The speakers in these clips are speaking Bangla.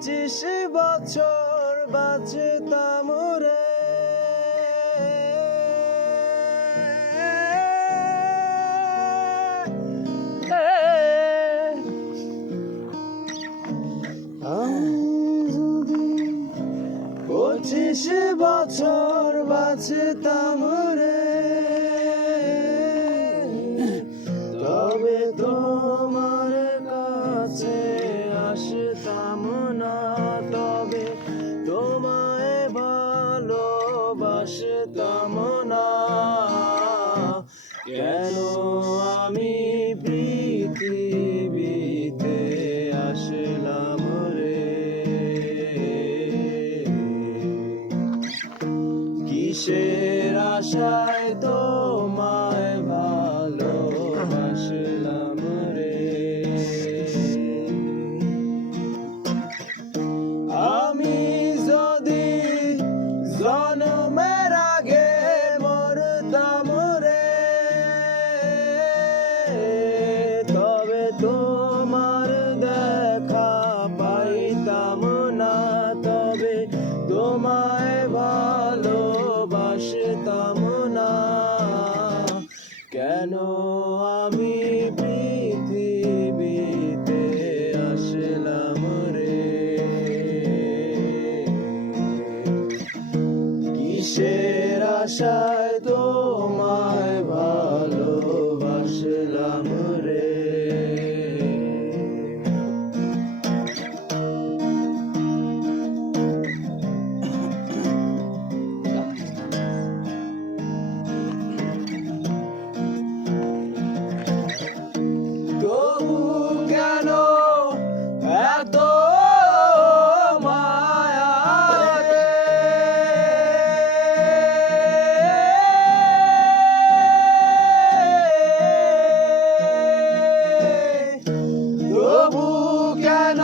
25 বছর বাঁচতাম রে, যদি 25 বছর বাঁচতাম রে, তবে তোমার কাছে আসতাম না, তবে তোমায় ভালোবাসতাম না। কেন আমি পৃথিবীতে আসলাম রে, কিসের আশায় তোমায় ভালোবাসলাম রে। আমি যদি জন্মের আগে মরতাম রে, তবে তোমার দেখা পাইতাম না, তবে তোমায় ভালোবাসতাম না। কেন আমি পৃথিবীতে আসলাম রে, কিসের আশায় তোমায় ভালোবাসলাম রে। তবু কেন এত মায়া রে, তবু কেন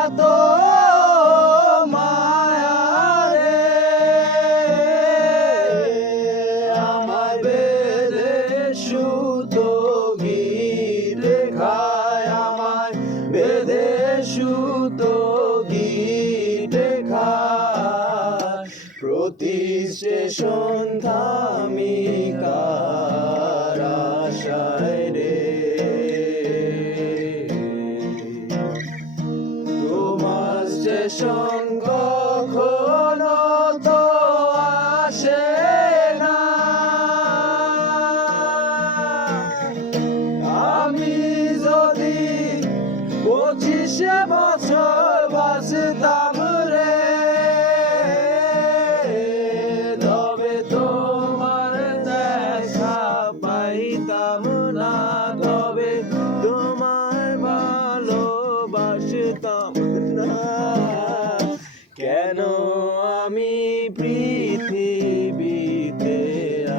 এত মায়া রে, আমায় বেঁধে সুতো গিলে খায়, আমায় বেঁধে সুতো গিলে খায়, প্রতি স্টেশন থামি কার আশায় রে। তোমার স্টেশন কখনো তো আসে না, আমি যদি 25 বছর বাঁচতাম রে, তবে তোমার দেখা পাইতাম না, তবে তোমায় ভালোবাসতাম না। কেন আমি পৃথিবীতে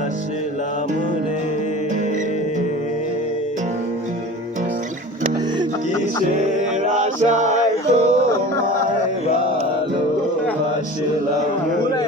আসলাম রে, কিসের আশায় তোমায় ভালোবাসলাম রে।